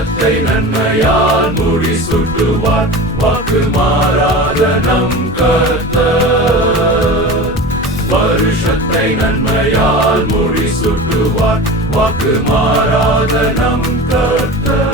நன்மையால் முடி சுட்டுவார். வாக்கு மாறாத நம் கர்த்த வருஷத்தை நன்மையால் முடி சுட்டுவார். வாக்கு மாறாத நம் கர்த்தர்.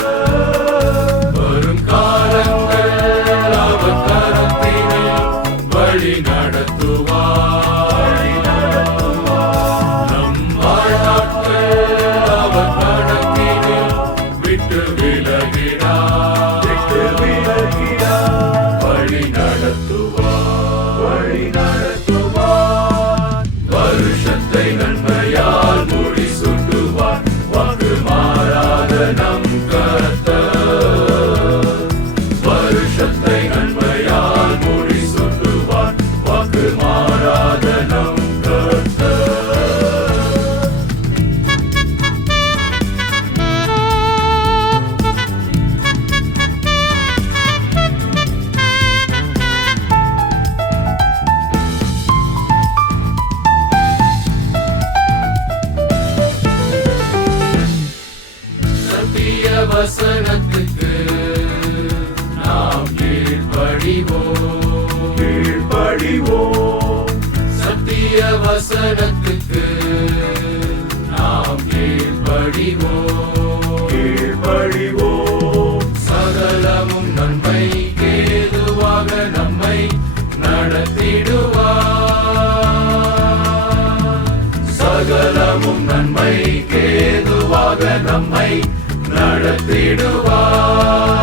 வசனத்துக்கு நாம் கீழ்ப்படிவோம் கீழ்ப்படிவோம் சத்திய வசனத்துக்கு நாம் கீழ்ப்படிவோம் கீழ்ப்படிவோம் சகலமும் நன்மை கேதுவாக நம்மை நடத்திடுவார். சகலமும் நன்மை கேதுவாக நம்மை நடத்திடுவார்.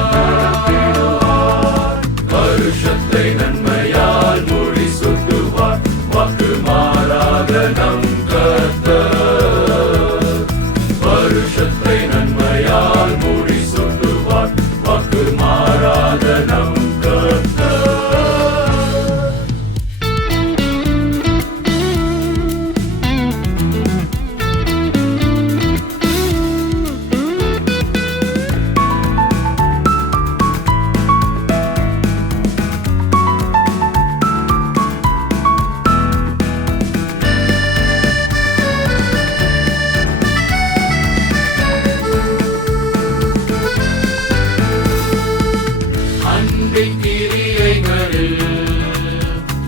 அன்பின் கிரியைகளில்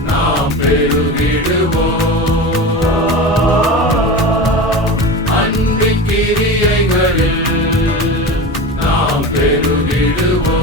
நாம் பெருகிடுவோம். அன்பின் கிரியைகளில் நாம் பெருகிடுவோம்.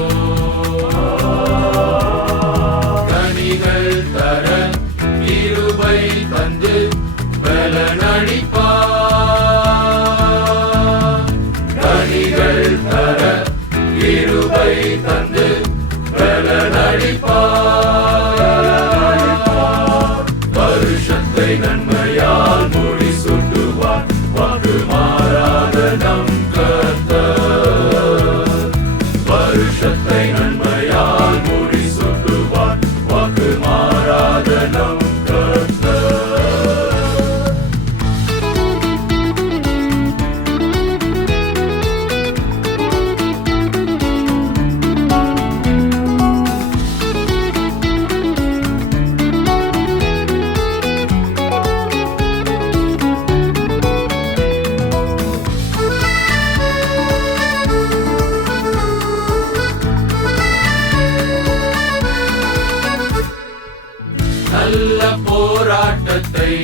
போராட்டத்தை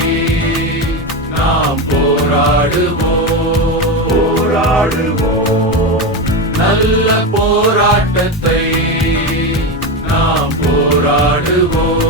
நாம் போராடுவோம். போராடுவோம். நல்ல போராட்டத்தை நாம் போராடுவோம்.